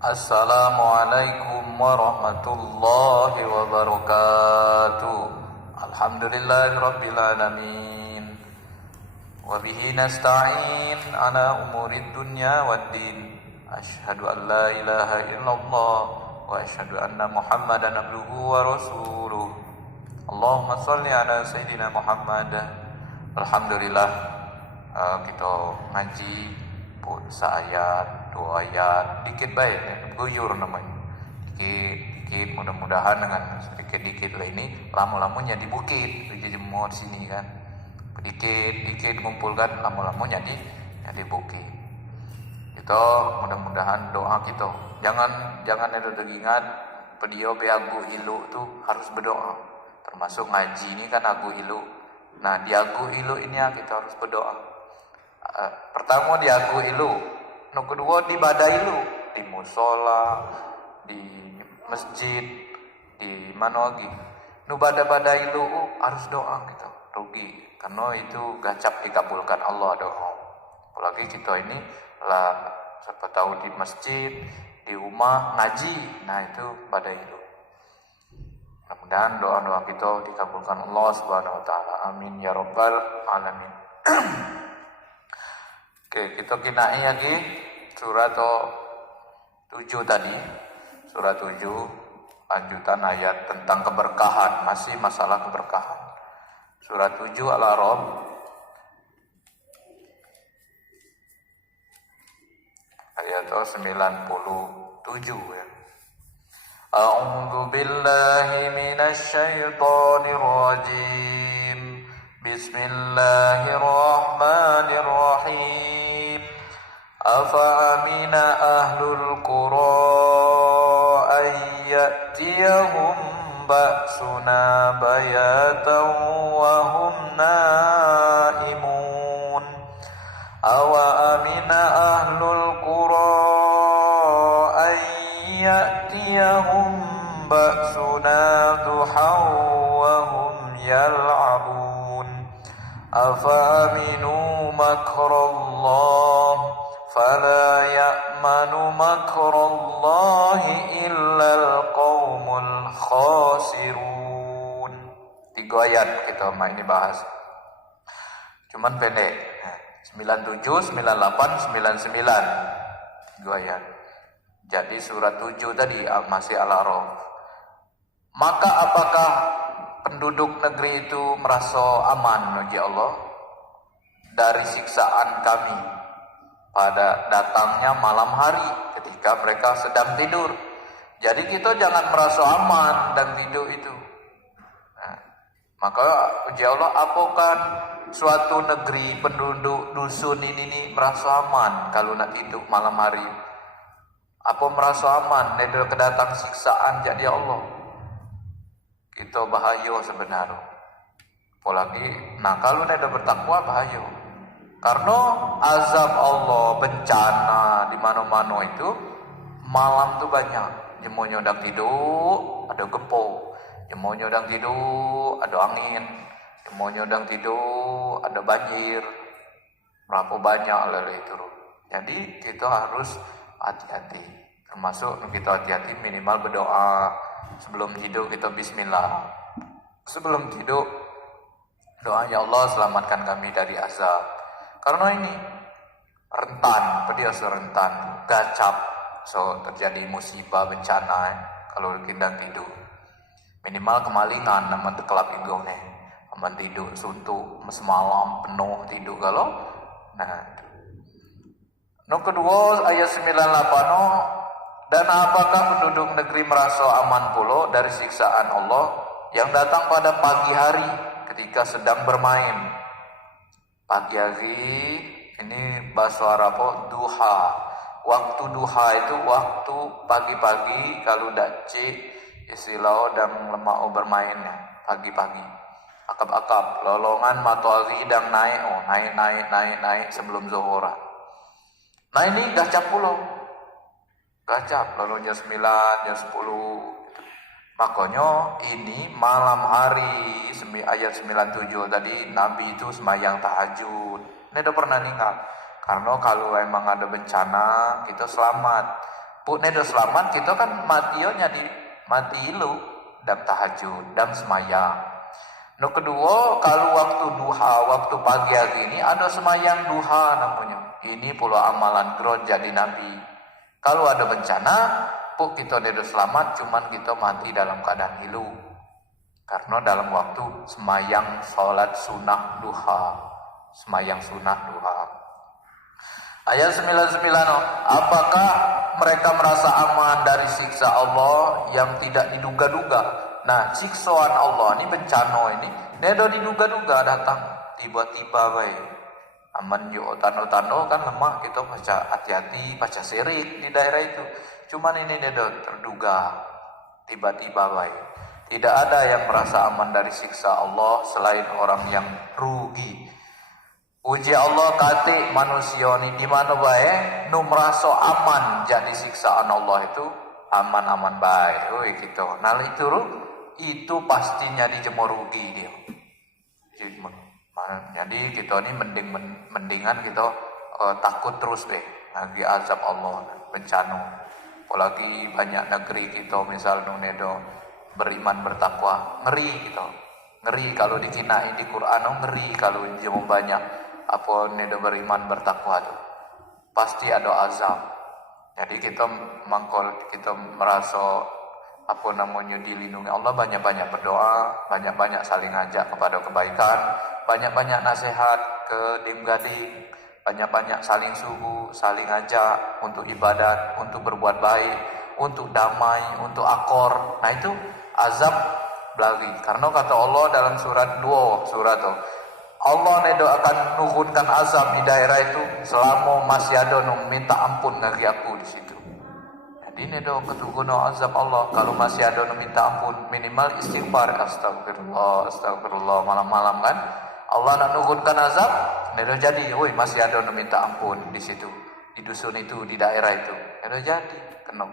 Assalamualaikum warahmatullahi wabarakatuh. Alhamdulillahirabbil alamin. Wa bihi nasta'in ala umurid dunya waddin. Asyhadu an la ilaha illallah wa asyhadu anna Muhammadan abduhu wa rasuluh. Allahumma shalli ala sayidina Muhammad. Alhamdulillah, kita ngaji seayat, 2 ayat, dikit baik ya, guyur namanya. Dikit, mudah-mudahan dengan sedikit-dikit lah ini lamu-lamunya di bukit, di jemur sini kan. Dikit kumpulkan lamu-lamunya di bukit. Itu mudah-mudahan doa kita. Jangan ada ingat pedio beagu ilu tuh harus berdoa. Termasuk ngaji ini kan agu ilu. Nah, di agu ilu ini ya kita harus berdoa. Pertama di agu ilu, no kedua di badai ilu, di musola, di masjid, di mana lagi. Nu bada ilu harus doa kita, rugi karena itu gacap dikabulkan Allah doa. Apalagi kita ini lah siapa tahu di masjid, di rumah ngaji, nah itu badai ilu. Mudah-mudahan doa-doa kita dikabulkan Allah Subhanahu wa taala. Amin ya rabbal alamin. Oke, kita kinai lagi surat 7 tadi. Surat 7 lanjutan ayat tentang keberkahan, masih masalah keberkahan. Surat 7 Al-A'raf ayat 97 ya. A'udzu billahi minasy syaithanir rajim. Bismillahirrahmanirrahim. Afa'amina ahlul qura ay ya'tiyahum ba'suna bayatan wa hum naimun. Awa amina ahlul qura ay ya'tiyahum ba'suna duhaw wa hum yal'abun. Afa'aminu makrallah fala ya'manu makrallahi illal qaumul khasirun. 3 ayat kita ini bahas. Cuman pendek. 97, 98, 99. 3 ayat. Jadi surat 7 tadi masih Al-A'raf. Maka apakah penduduk negeri itu merasa aman bagi Allah dari siksaan kami pada datangnya malam hari ketika mereka sedang tidur? Jadi kita jangan merasa aman dan tidur itu. Nah, maka uji Allah, apakah suatu negeri penduduk dusun ini merasa aman kalau nak tidur malam hari? Apa merasa aman dari kedatang siksaan jadi Allah? Kita bahaya sebenarnya. Apalagi, nah kalau nak bertakwa bahaya. Karena azab Allah, bencana di mana-mana itu malam tuh banyak. Jemonya udah tidur, ada gempa. Jemonya udah tidur, ada angin. Jemonya udah tidur, ada banjir. Berapa banyak lele itu. Jadi kita harus hati-hati. Termasuk kita hati-hati minimal berdoa. Sebelum tidur kita bismillah. Sebelum tidur doa, ya Allah selamatkan kami dari azab. Karena ini rentan, rentan, gacap, so terjadi musibah bencana kalau kita tidur. Minimal kemalingan, nama kelap itu nih, aman tidur suntuk, semalam penuh tidur kalau. Nah, kedua ayat 98 dan apakah penduduk negeri merasa aman pula dari siksaan Allah yang datang pada pagi hari ketika sedang bermain. Pagi hari ini bahasa Arab duha. Waktu duha itu waktu pagi-pagi kalau dak cik istilah dan lemak bermainnya pagi-pagi. Akap-akap lolongan matahari dan naik naik sebelum zuhur. Nah ini gacap pulau. Gacap lalu jam 9, jam 10. Makanya ini malam hari ayat 97 tadi Nabi itu sembahyang tahajud. Ini udah pernah ingat. Karena kalau emang ada bencana kita selamat. Puk nedo selamat kita kan mationya di mati ilu dan tahajud dan semayang. No kedua, kalau waktu duha, waktu pagi hari ini ada semayang duha namanya. Ini pula amalan grod jadi nabi. Kalau ada bencana, puk kita nedo selamat, cuman kita mati dalam keadaan hilu. Karena dalam waktu semayang sholat sunnah duha. Semayang sunnah duha. Ayat 99, apakah mereka merasa aman dari siksa Allah yang tidak diduga-duga? Nah, siksaan Allah ini bencana ini, nedo diduga-duga datang tiba-tiba baik. Aman yo tano-tano kan lemah kita baca hati-hati, baca sirik di daerah itu. Cuman ini nedo terduga tiba-tiba baik. Tidak ada yang merasa aman dari siksa Allah selain orang yang rugi. Uji Allah kati manusia ni di mana baik nu merasa aman jadi siksaan Allah itu aman-aman baik. Oi gitu. Nah itu pastinya dijemur rugi dia. Jadi kita ni mendingan kita takut terus deh lagi azab Allah bencana. Apalagi banyak negeri kita misal nunedo beriman bertakwa ngeri gitu. Ngeri kalau dikinai di Quran ngeri kalau jemu banyak apa nedo beriman bertakwa tu pasti ada azab. Jadi kita merasa apa namanya dilindungi Allah, banyak-banyak berdoa, banyak-banyak saling ngajak kepada kebaikan, banyak-banyak nasihat ke dim gading, banyak-banyak saling suhu, saling ngajak untuk ibadat, untuk berbuat baik, untuk damai, untuk akor. Nah itu azab belagi. Karena kata Allah dalam surat 2 surat tu Allah nedo akan nurunkan azab di daerah itu selama masih ada yang minta ampun dari aku di situ. Jadi nedo ketungguno azab Allah kalau masih ada yang minta ampun, minimal istighfar, astagfirullah malam-malam kan. Allah nak nurunkan azab, nedo jadi, woi masih ada yang minta ampun di situ, di dusun itu, di daerah itu. Nedo jadi, kena.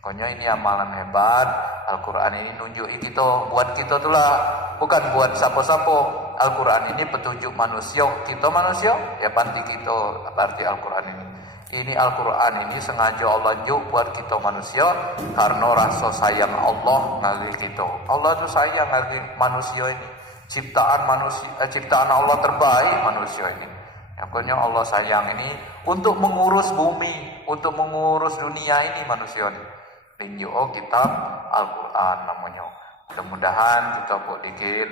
Pokoknya ini amalan hebat. Al-Quran ini nunjuki kita, buat kita itulah, bukan buat siapa-siapa. Al-Quran ini petunjuk manusia. Kita manusia, ya panti kita, berarti Al-Quran ini. Ini Al-Quran ini sengaja Allah juk buat kita manusia karena rasa sayang Allah ngagi kita. Allah itu sayang ngagi manusia ini. Ciptaan Allah terbaik manusia ini. Makanya Allah sayang ini untuk mengurus bumi, untuk mengurus dunia ini manusia ini. Linjo kitab Al-Quran namanya. Mudah-mudahan kita buat dikit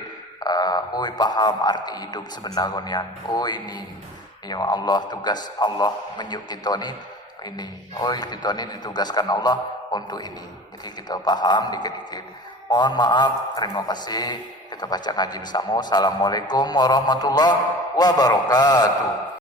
paham arti hidup sebenarnya. Ini Allah, tugas Allah menyuruh kita ini. Kita ini ditugaskan Allah untuk ini. Jadi kita paham dikit-dikit. Mohon maaf, terima kasih. Kita baca ngaji bersama. Assalamualaikum warahmatullahi wabarakatuh.